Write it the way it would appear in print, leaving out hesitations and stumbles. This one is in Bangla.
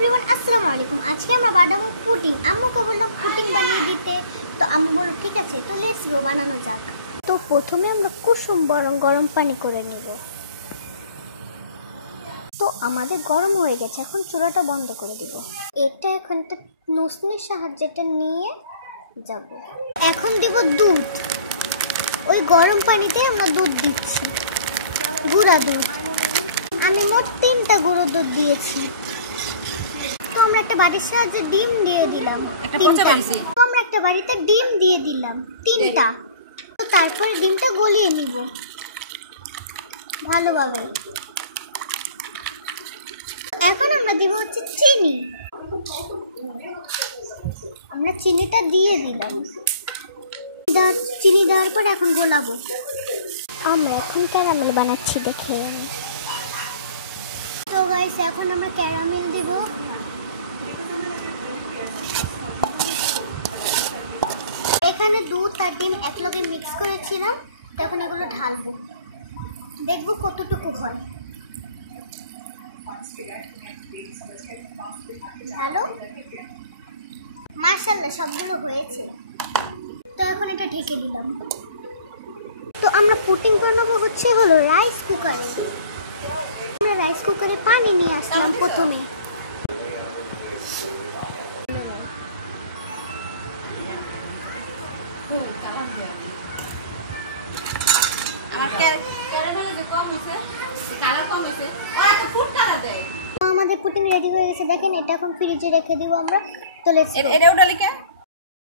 एवरीवन अस्सलाम वालेकुम। आज के আমরা বানাবো পুডিং। আম্মুকে বললো পুডিং বানিয়ে দিতে, তো আম্মু বলল ঠিক আছে, তো লেটস গো বানানো যাক। তো প্রথমে আমরা কুসুম গরম পানি করে নিব। তো আমাদের গরম হয়ে গেছে, এখন চুলাটা বন্ধ করে দিব। এটা এখন একটা নসনির সাহায্যে এটা নিয়ে যাব। এখন দিব দুধ। ওই গরম পানিতে আমরা দুধ দিচ্ছি, গুঁড়া দুধ। আমি মোট 3টা গুঁড়ো দুধ দিয়েছি। তো আমরা একটা বাটির সাহায্যে ডিম দিয়ে দিলাম, 3টা। তো আমরা একটা বাটিতে ডিম দিয়ে দিলাম 3টা। তো তারপরে ডিমটা গলিয়ে নিব ভালোভাবে। এখন আমরা দিব হচ্ছে চিনি। আমরা চিনিটা দিয়ে দিলাম। চিনি দেওয়ার পর এখন গোলাবো। আমরা এখন ক্যারামেল বানাচ্ছি, দেখে। তো গাইস এখন আমরা ক্যারামেল দিব। এখানে দুধ আর ডিম একলগে মিক্স করেছিলাম, তখন এগুলো ঢালবো, দেখবো কতটুকু হয়। হ্যালো, মাশাআল্লাহ সবগুলো হয়েছে। তো এখন এটা ঢেকে দিলাম। তো আমরা পুডিং বানাবো হলো রাইস কুকারে। আমরা রাইস কুকারে পানি নিয়ে আসলাম প্রথমে। আমাদের পুডিং রেডি হয়ে গেছে, দেখেন। এটা এখন ফ্রিজে রেখে দিব আমরা। তো